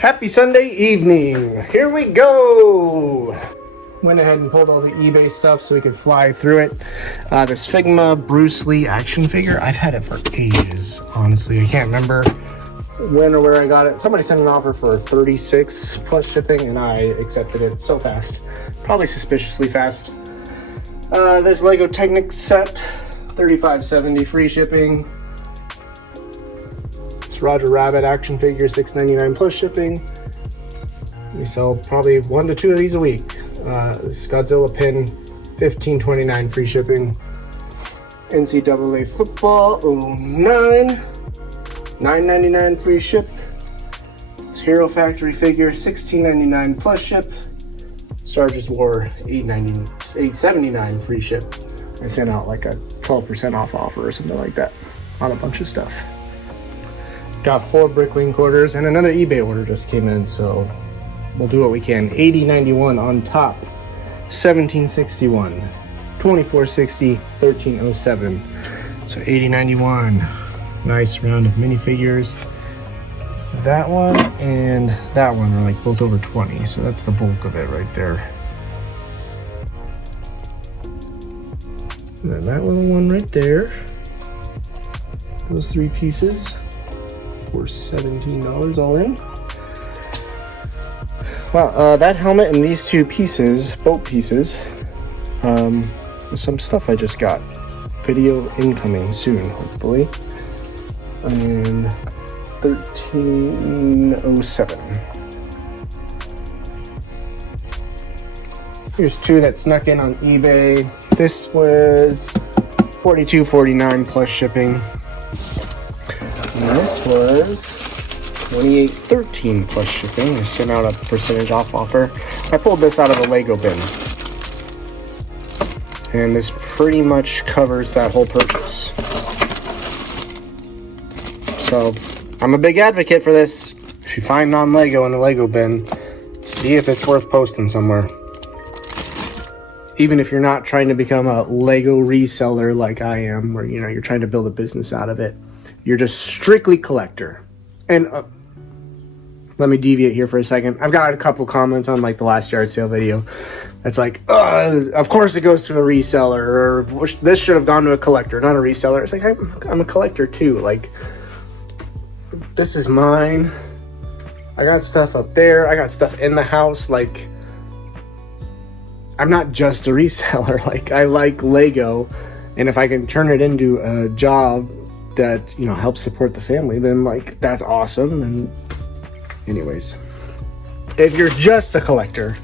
Happy Sunday evening. Here we go. Went ahead and pulled all the eBay stuff so we could fly through it. This Figma Bruce Lee action figure, I've had it for ages, honestly. I can't remember when or where I got it. Somebody sent an offer for 36 plus shipping and I accepted it so fast. Probably suspiciously fast. This Lego Technic set, $35.70 free shipping. Roger Rabbit action figure, $6.99 plus shipping. We sell probably 1 to 2 of these a week. This Godzilla pin, $15.29 free shipping. NCAA football, 09, $9.99 free ship. This Hero Factory figure, $16.99 plus ship. Star War, $8.79 free ship. I sent out like a 12% off offer or something like that on a bunch of stuff. Got 4 Bricklink orders and another eBay order just came in, so we'll do what we can. $80.91 on top, $17.61, $24.60, $13.07. So $80.91. Nice round of minifigures. That one and that one are like both over 20, so that's the bulk of it right there. And then that little one right there. Those 3 pieces. For $17 all in. Wow, that helmet and these 2 pieces, boat pieces, some stuff I just got. Video incoming soon, hopefully. And $13.07. Here's 2 that snuck in on eBay. This was $42.49 plus shipping. And this was $28.13 plus shipping. I sent out a percentage off offer. I pulled this out of a Lego bin. And this pretty much covers that whole purchase. So, I'm a big advocate for this. If you find non-Lego in a Lego bin, see if it's worth posting somewhere. Even if you're not trying to become a Lego reseller like I am, where you're trying to build a business out of it. You're just strictly collector. And let me deviate here for a second. I've got a couple comments on like the last yard sale video. That's like, of course it goes to a reseller, or this should have gone to a collector, not a reseller. It's like, I'm a collector too. Like, this is mine. I got stuff up there. I got stuff in the house. Like, I'm not just a reseller. Like, I like Lego. And if I can turn it into a job that helps support the family, then like that's awesome. And anyways, if you're just a collector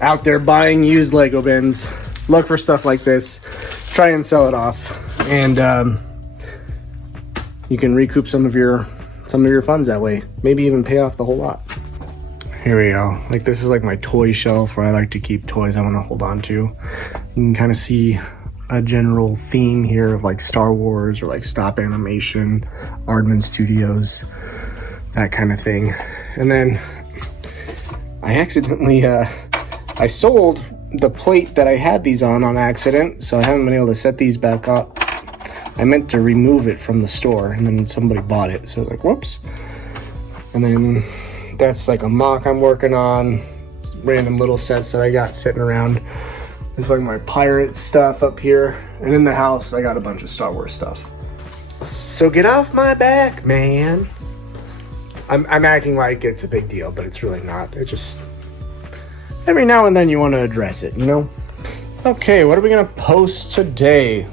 out there buying used Lego bins, look for stuff like this, try and sell it off, and you can recoup some of your funds that way, maybe even pay off the whole lot. Here we go. Like, this is like my toy shelf where I like to keep toys I want to hold on to. You can kind of see a general theme here of like Star Wars or like stop animation, Aardman Studios, that kind of thing. And then I accidentally I sold the plate that I had these on accident, so I haven't been able to set these back up. I meant to remove it from the store, and then somebody bought it, so I was like, whoops. And then that's like a mock I'm working on, random little sets that I got sitting around. It's like my pirate stuff up here, and in the house I got a bunch of Star Wars stuff. So get off my back, man. I'm acting like it's a big deal, but it's really not. It just, every now and then you want to address it, Okay, what are we gonna post today?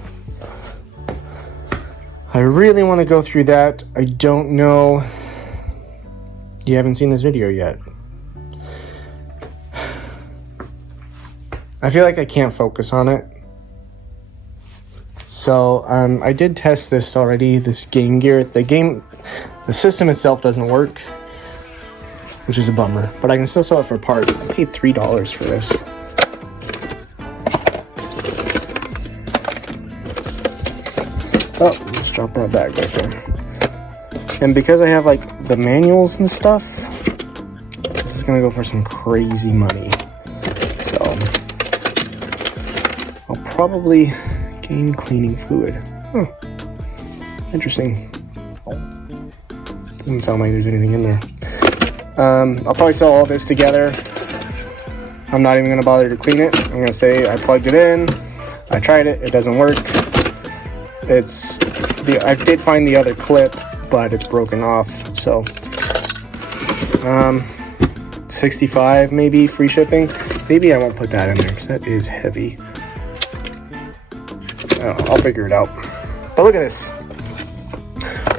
I really want to go through that. I don't know. You haven't seen this video yet. I feel like I can't focus on it. So I did test this already, this Game Gear. The system itself doesn't work, which is a bummer, but I can still sell it for parts. I paid $3 for this. Oh, just dropped that bag right there. And because I have like the manuals and stuff, this is gonna go for some crazy money. So I'll probably gain cleaning fluid. Huh. Interesting. Doesn't sound like there's anything in there. I'll probably sell all this together. I'm not even gonna bother to clean it. I'm gonna say I plugged it in, I tried it, it doesn't work. I did find the other clip, but it's broken off, so 65 maybe, free shipping. Maybe I won't put that in there because that is heavy. I'll figure it out. But look at this.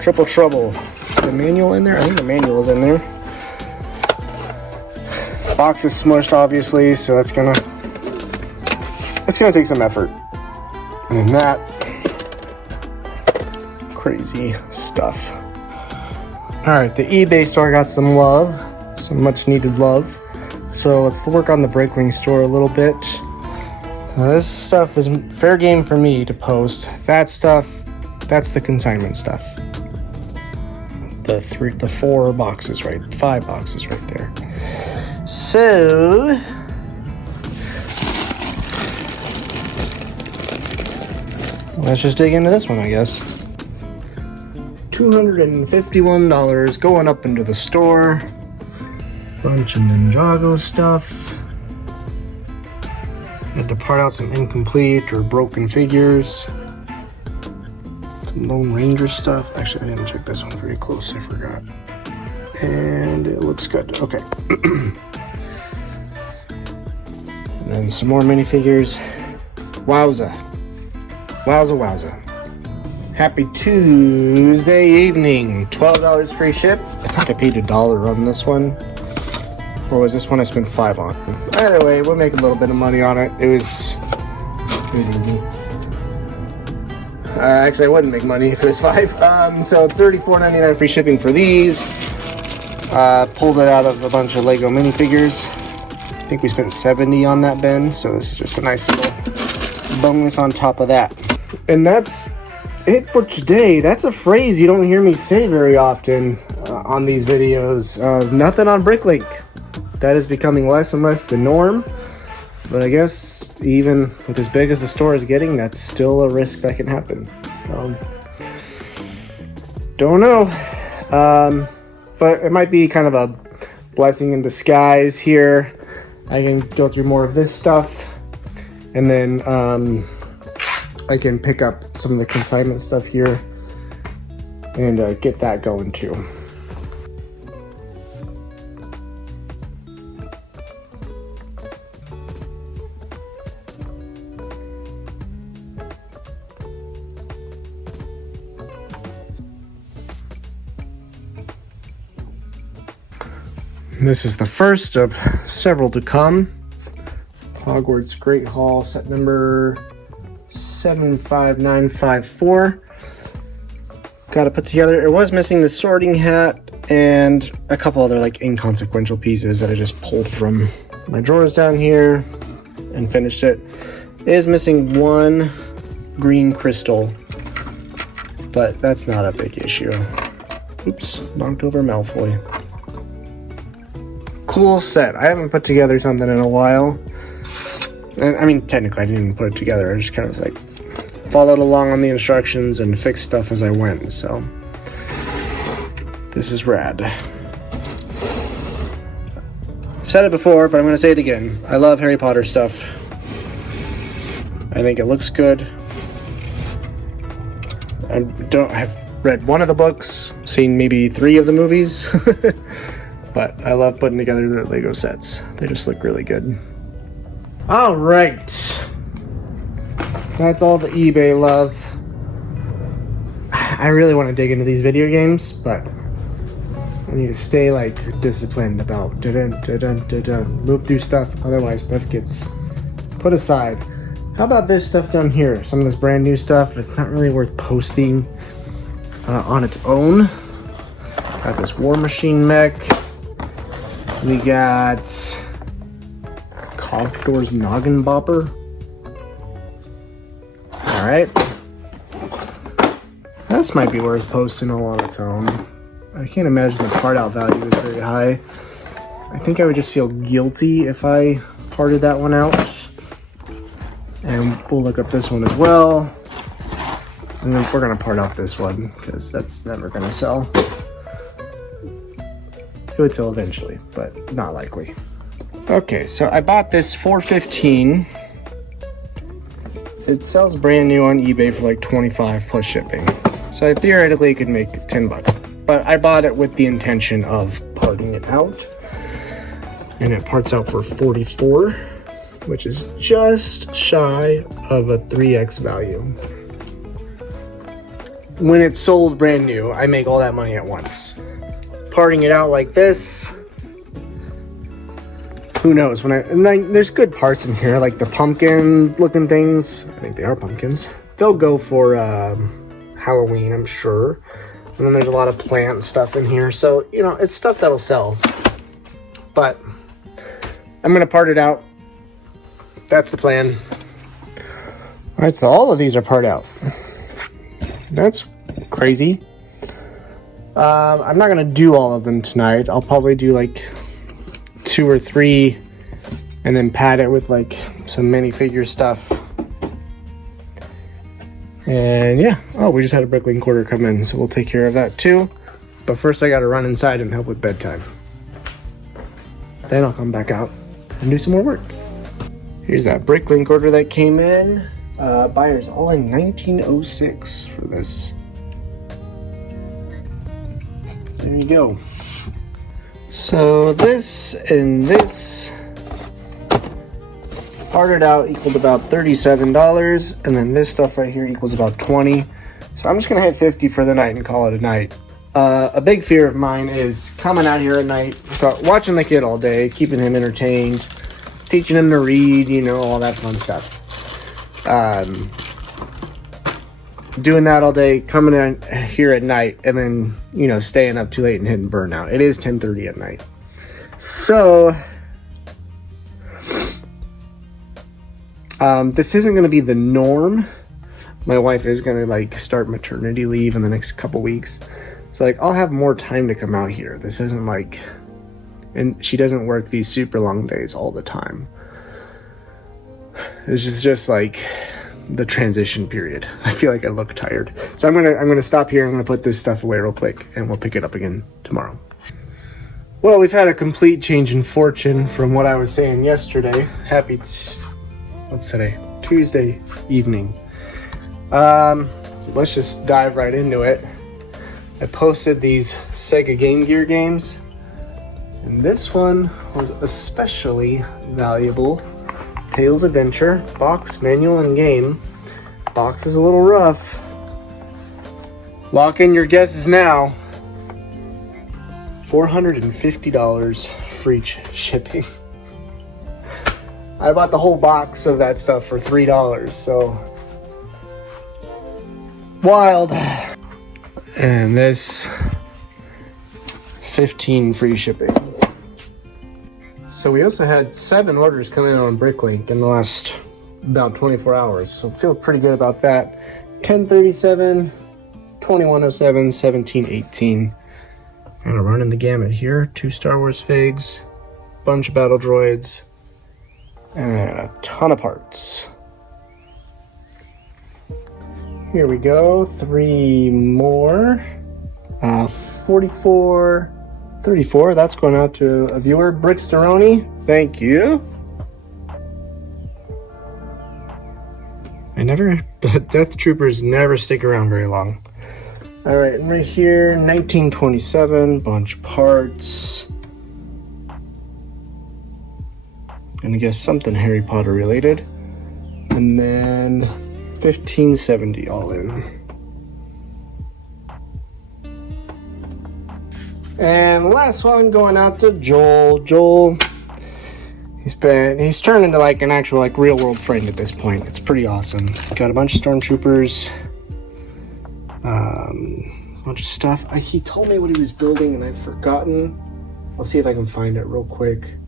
Triple Trouble. Is the manual in there? I think the manual is in there. Box is smushed, obviously, so it's gonna take some effort. And then that crazy stuff. All right, the eBay store got some love, some much needed love. So let's work on the Breakling store a little bit. This stuff is fair game for me to post. That stuff, that's the consignment stuff. The 4 boxes, right? 5 boxes right there. So let's just dig into this one, I guess. $251 going up into the store. Bunch of Ninjago stuff. Had to part out some incomplete or broken figures. Some Lone Ranger stuff. Actually, I didn't check this one very close, I forgot. And it looks good. Okay. And then some more minifigures. Wowza. Wowza, wowza. Happy Tuesday evening. $12 free ship. I think I paid $1 on this one. Or was this one I spent $5 on? Either way, we'll make a little bit of money on it. It was easy. Actually, I wouldn't make money if it was $5. So $34.99 free shipping for these. Pulled it out of a bunch of Lego minifigures. I think we spent $70 on that bin. So this is just a nice little bonus on top of that. And that's it for today. That's a phrase you don't hear me say very often on these videos. Nothing on Bricklink. That is becoming less and less the norm. But I guess even with as big as the store is getting, that's still a risk that can happen. Don't know. But it might be kind of a blessing in disguise here. I can go through more of this stuff. And then I can pick up some of the consignment stuff here and get that going too. This is the first of several to come. Hogwarts Great Hall, set number 75954. Got to put together. It was missing the sorting hat and a couple other like inconsequential pieces that I just pulled from my drawers down here and finished it. It is missing one green crystal, but that's not a big issue. Oops, knocked over Malfoy. Cool set. I haven't put together something in a while. And I mean, technically I didn't even put it together. I just kind of like followed along on the instructions and fixed stuff as I went. So this is rad. I've said it before, but I'm going to say it again. I love Harry Potter stuff. I think it looks good. I've read one of the books, seen maybe 3 of the movies. But I love putting together their Lego sets. They just look really good. All right. That's all the eBay love. I really want to dig into these video games, but I need to stay like disciplined about move through stuff. Otherwise stuff gets put aside. How about this stuff down here? Some of this brand new stuff. It's not really worth posting on its own. Got this War Machine mech. We got Commodores Noggin Bopper. Alright. This might be worth posting all on its own. I can't imagine the part out value is very high. I think I would just feel guilty if I parted that one out. And we'll look up this one as well. And then we're going to part out this one because that's never going to sell. It would sell eventually, but not likely. Okay, so I bought this $4.15. It sells brand new on eBay for like $25 plus shipping. So I theoretically could make $10, but I bought it with the intention of parting it out. And it parts out for $44, which is just shy of a 3x value. When it's sold brand new, I make all that money at once. Parting it out like this, who knows? And then there's good parts in here, like the pumpkin looking things. I think they are pumpkins. They'll go for Halloween, I'm sure. And then there's a lot of plant stuff in here. So, you know, it's stuff that'll sell. But I'm gonna part it out. That's the plan. All right, so all of these are part out. That's crazy. I'm not gonna do all of them tonight. I'll probably do like 2 or 3 and then pad it with like some minifigure stuff. And yeah, oh, we just had a Bricklink quarter come in, so we'll take care of that too. But first I gotta run inside and help with bedtime. Then I'll come back out and do some more work. Here's that Bricklink order that came in. Buyers all in 1906 for this. There you go. So this and this parted out equaled about $37, and then this stuff right here equals about $20. So I'm just gonna hit 50 for the night and call it a night. A big fear of mine is coming out here at night, watching the kid all day, keeping him entertained, teaching him to read, you know, all that fun stuff. Doing that all day, coming in here at night, and then, you know, staying up too late and hitting burnout. It is 10:30 at night. So, this isn't going to be the norm. My wife is going to, like, start maternity leave in the next couple weeks. So, like, I'll have more time to come out here. This isn't like... And she doesn't work these super long days all the time. This is just like the transition period. I feel like I look tired. So I'm gonna stop here. I'm gonna put this stuff away real quick and we'll pick it up again tomorrow. Well, we've had a complete change in fortune from what I was saying yesterday. What's today? Tuesday evening. Let's just dive right into it. I posted these Sega Game Gear games, and this one was especially valuable. Tales Adventure, box, manual, and game. Box is a little rough. Lock in your guesses now. $450 free shipping. I bought the whole box of that stuff for $3, so wild. And this 15 free shipping. So we also had 7 orders come in on Bricklink in the last about 24 hours. So feel pretty good about that. 1037, 2107, 1718. Kind of running the gamut here. 2 Star Wars figs, bunch of battle droids, and a ton of parts. Here we go. 3 more. 44. 34, that's going out to a viewer, Brickstaroni. Thank you. The Death Troopers never stick around very long. All right, and right here, 1927, bunch of parts. Gonna guess something Harry Potter related. And then 1570 all in. And the last one going out to Joel. Joel, he's turned into like an actual like real world friend at this point. It's pretty awesome. Got a bunch of stormtroopers, bunch of stuff. He told me what he was building and I've forgotten. I'll see if I can find it real quick.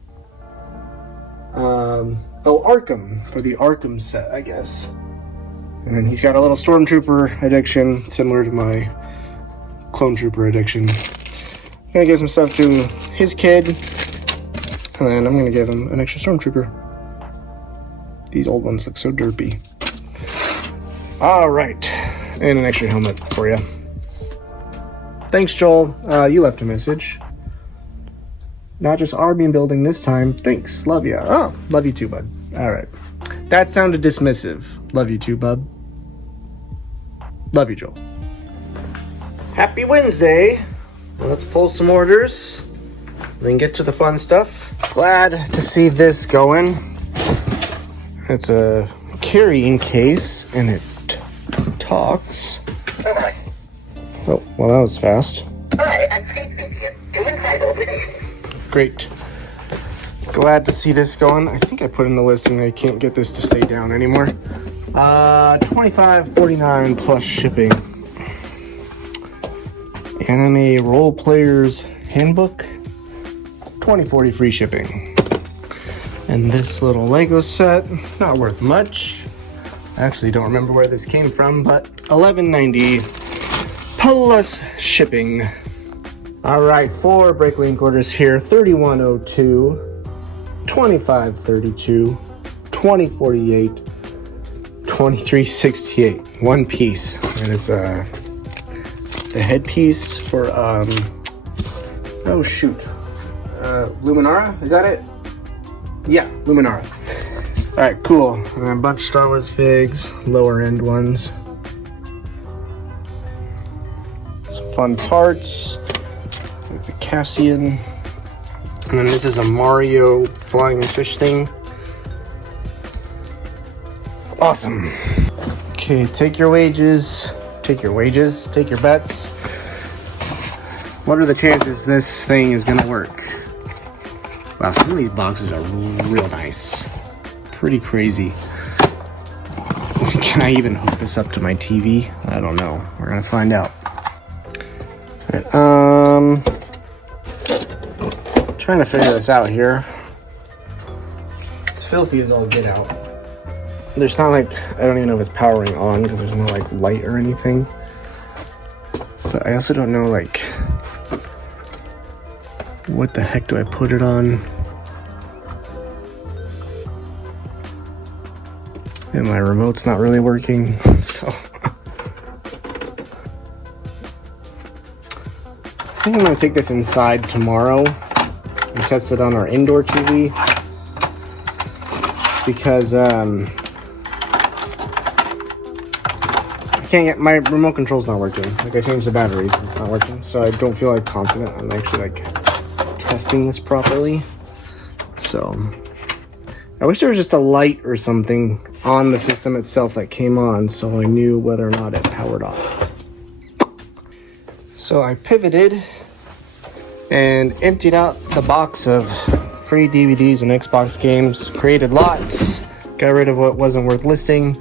Oh, Arkham, for the Arkham set, I guess. And then he's got a little stormtrooper addiction, similar to my clone trooper addiction. Gonna give some stuff to his kid, and then I'm gonna give him an extra stormtrooper. These old ones look so derpy. All right, and an extra helmet for you. Thanks, Joel. You left a message. Not just our beam building this time. Thanks. Love ya. Oh, love you too, bud. All right. That sounded dismissive. Love you too, bub. Love you, Joel. Happy Wednesday. Let's pull some orders. Then get to the fun stuff. Glad to see this going. It's a carrying case and it talks. Oh, well, that was fast. Great. Glad to see this going. I think I put in the listing. I can't get this to stay down anymore. $25.49 plus shipping. Anime Role Players Handbook. $20.40 free shipping. And this little Lego set, not worth much. I actually don't remember where this came from, but $11.90 plus shipping. All right, 4 BreakLink orders here. $31.02. $25.32, $20.48, $23.68. One piece. That is the headpiece for oh shoot, Luminara. Is that it? Yeah, Luminara. All right, cool. And a bunch of Star Wars figs, lower end ones. Some fun parts. Like the Cassian. And then this is a Mario flying fish thing. Awesome. Okay, take your wages. Take your bets. What are the chances this thing is gonna work? Wow, some of these boxes are real nice. Pretty crazy. Can I even hook this up to my TV? I don't know. We're gonna find out. All right, trying to figure this out here. It's filthy as all get out. There's not like, I don't even know if it's powering on because there's no like light or anything. But I also don't know like, what the heck do I put it on? And my remote's not really working, so. I think I'm gonna take this inside tomorrow and test it on our indoor TV because I can't get, my remote control's not working. Like I changed the batteries and it's not working, so I don't feel like confident I'm actually like testing this properly. So I wish there was just a light or something on the system itself that came on so I knew whether or not it powered off. So I pivoted and emptied out the box of free DVDs and Xbox games, created lots, got rid of what wasn't worth listing,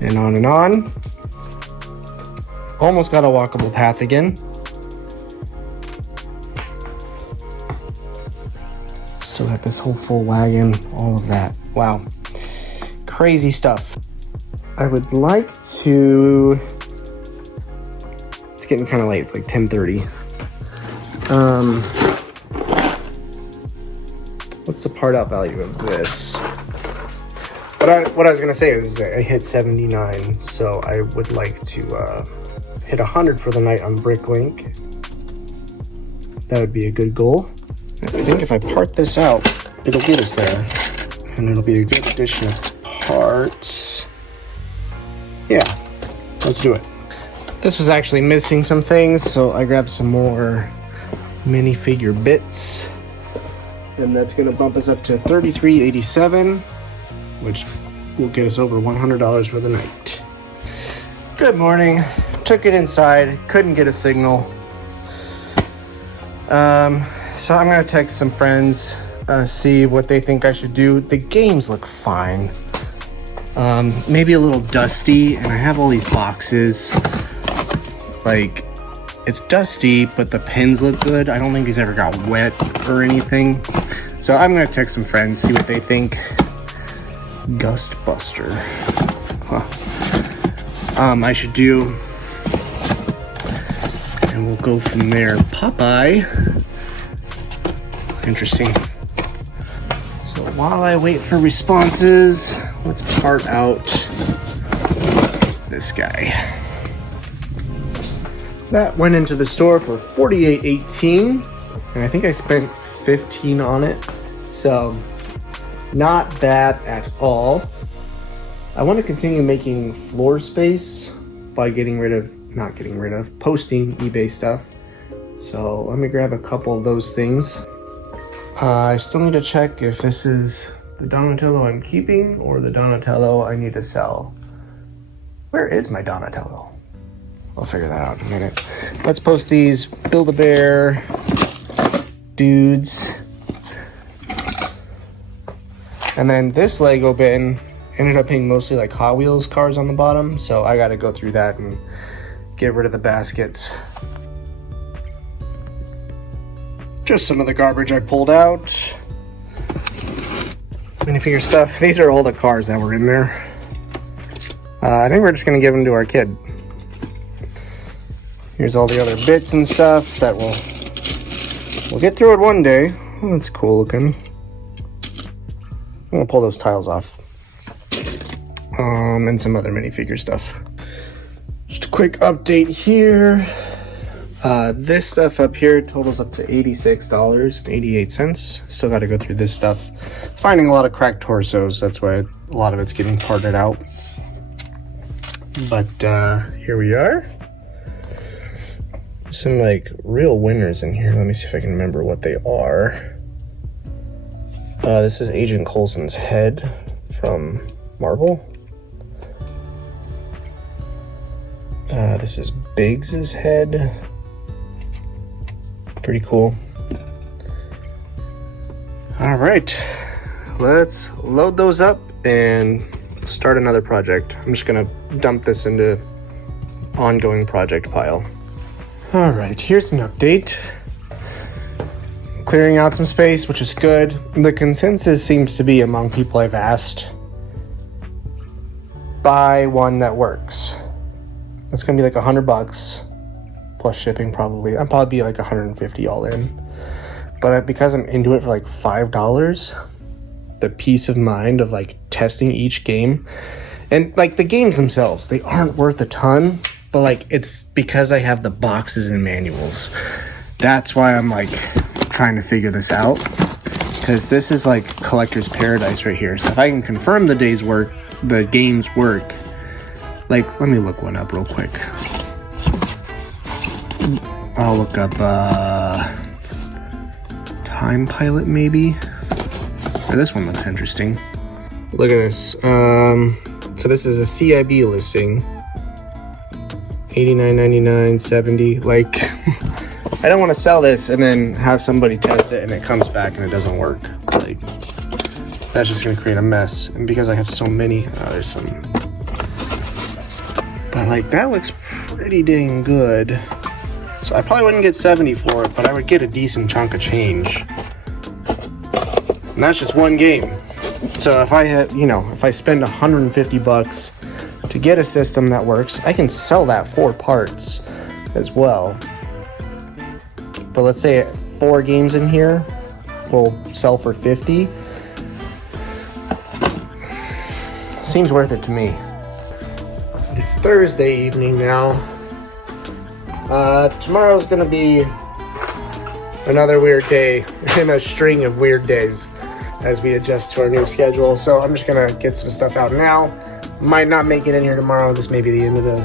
and on and on. Almost got a walkable path again. Still got this whole full wagon, all of that. Wow. Crazy stuff. I would like to... It's getting kind of late, it's like 10:30. What's the part out value of this? What I was gonna say is I hit 79, so I would like to hit 100 for the night on BreakLink. That would be a good goal. I think if I part this out, it'll get us there, and it'll be a good addition of parts. Yeah, let's do it. This was actually missing some things, so I grabbed some more minifigure bits, and that's gonna bump us up to $33.87, which will get us over $100 for the night. Good morning. Took it inside, couldn't get a signal. So I'm gonna text some friends, see what they think I should do. The games look fine. Maybe a little dusty, and I have all these boxes. Like, it's dusty, but the pins look good. I don't think these ever got wet or anything. So I'm gonna text some friends, see what they think. Gust Buster. Huh. I should do, and we'll go from there. Popeye. Interesting. So while I wait for responses, let's part out this guy. That went into the store for $48.18, and I think I spent $15 on it. So not bad at all. I want to continue making floor space by posting eBay stuff. So let me grab a couple of those things. I still need to check if this is the Donatello I'm keeping or the Donatello I need to sell. Where is my Donatello? I'll figure that out in a minute. Let's post these Build-A-Bear dudes. And then this Lego bin ended up being mostly like Hot Wheels cars on the bottom, so I gotta go through that and get rid of the baskets. Just some of the garbage I pulled out. Minifigure stuff. These are all the cars that were in there. I think we're just gonna give them to our kid. Here's all the other bits and stuff that we'll get through it one day. Oh, that's cool looking. I'm gonna pull those tiles off. And some other minifigure stuff. Just a quick update here. This stuff up here totals up to $86.88. Still got to go through this stuff. Finding a lot of cracked torsos. That's why a lot of it's getting parted out. But here we are. Some like real winners in here. Let me see if I can remember what they are. This is Agent Coulson's head from Marvel. This is Biggs's head. Pretty cool. All right, let's load those up and start another project. I'm just gonna dump this into ongoing project pile. All right, here's an update. Clearing out some space, which is good. The consensus seems to be among people I've asked, buy one that works. It's gonna be like $100 plus shipping probably. I'll probably be like 150 all in. But because I'm into it for like $5, the peace of mind of like testing each game, and like the games themselves, they aren't worth a ton, but like it's because I have the boxes and manuals. That's why I'm like trying to figure this out, because this is like collector's paradise right here. So if I can confirm the game's work, like let me look one up real quick. I'll look up Time Pilot maybe. Or this one looks interesting. Look at this. So this is a CIB listing. $89.99, $70. Like, I don't want to sell this and then have somebody test it and it comes back and it doesn't work. Like, that's just gonna create a mess. And because I have so many, there's some. But like, that looks pretty dang good. So I probably wouldn't get 70 for it, but I would get a decent chunk of change. And that's just one game. So if I had, if I spend $150 to get a system that works, I can sell that for parts as well. But let's say 4 games in here will sell for 50. Seems worth it to me. It's Thursday evening now. Tomorrow's gonna be another weird day in a string of weird days as we adjust to our new schedule. So I'm just gonna get some stuff out now. Might not make it in here tomorrow. This may be the end of the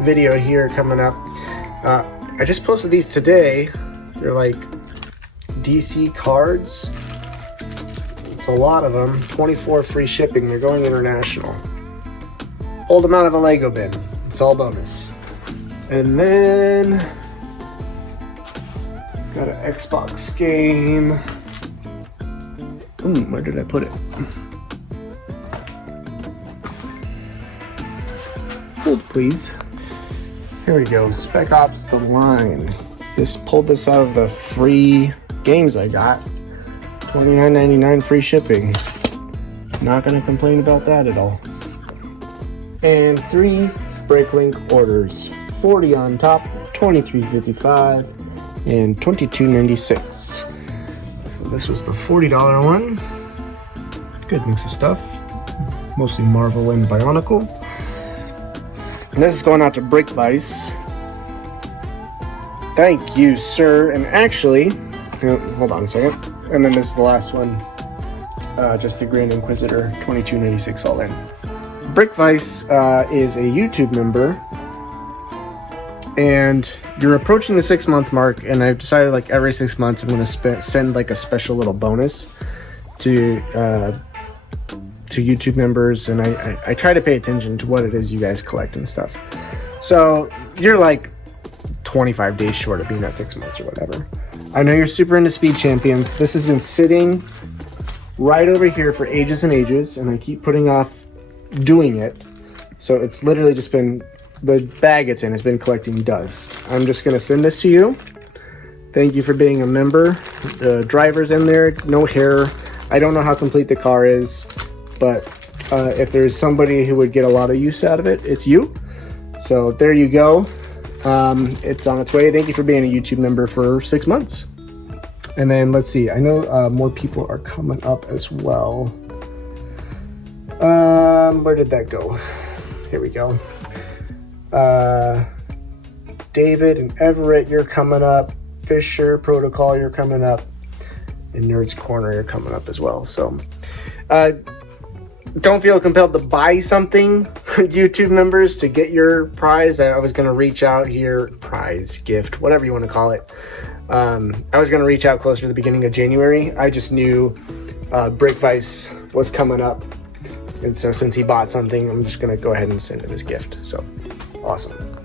video here coming up. I just posted these today. They're like DC cards. It's a lot of them. 24 free shipping. They're going international. Hold them out of a Lego bin. It's all bonus. And then got an Xbox game. Where did I put it? Hold please. Here we go. Spec Ops: The Line. Pulled this out of the free games I got. $29.99 free shipping. Not gonna complain about that at all. And 3 BreakLink orders. 40 on top, $23.55, and $22.96. This was the $40 one. Good mix of stuff. Mostly Marvel and Bionicle. And this is going out to Brick Vice. Thank you, sir. And actually, Hold on a second. And then this is the last one. Just the Grand Inquisitor, $22.96 all in. Brickvice is a YouTube member, and you're approaching the 6-month mark, and I've decided like every 6 months I'm going to send like a special little bonus to YouTube members, and I try to pay attention to what it is you guys collect and stuff. So you're like 25 days short of being at 6 months or whatever. I know you're super into Speed Champions. This has been sitting right over here for ages and ages, and I keep putting off doing it. So it's literally just been, the bag it's in has been collecting dust. I'm just gonna send this to you. Thank you for being a member. The driver's in there, no hair. I don't know how complete the car is, but if there's somebody who would get a lot of use out of it, it's you. So there you go. It's on its way. Thank you for being a YouTube member for 6 months. And then let's see, I know more people are coming up as well. Where did that go? Here we go. David and Everett, you're coming up. Fisher Protocol, you're coming up. And Nerds Corner, you're coming up as well. So don't feel compelled to buy something, YouTube members, to get your prize. I was going to reach out here, prize, gift, whatever you want to call it. I was going to reach out closer to the beginning of January. I just knew Brickvice was coming up. And so since he bought something, I'm just going to go ahead and send him his gift. So awesome.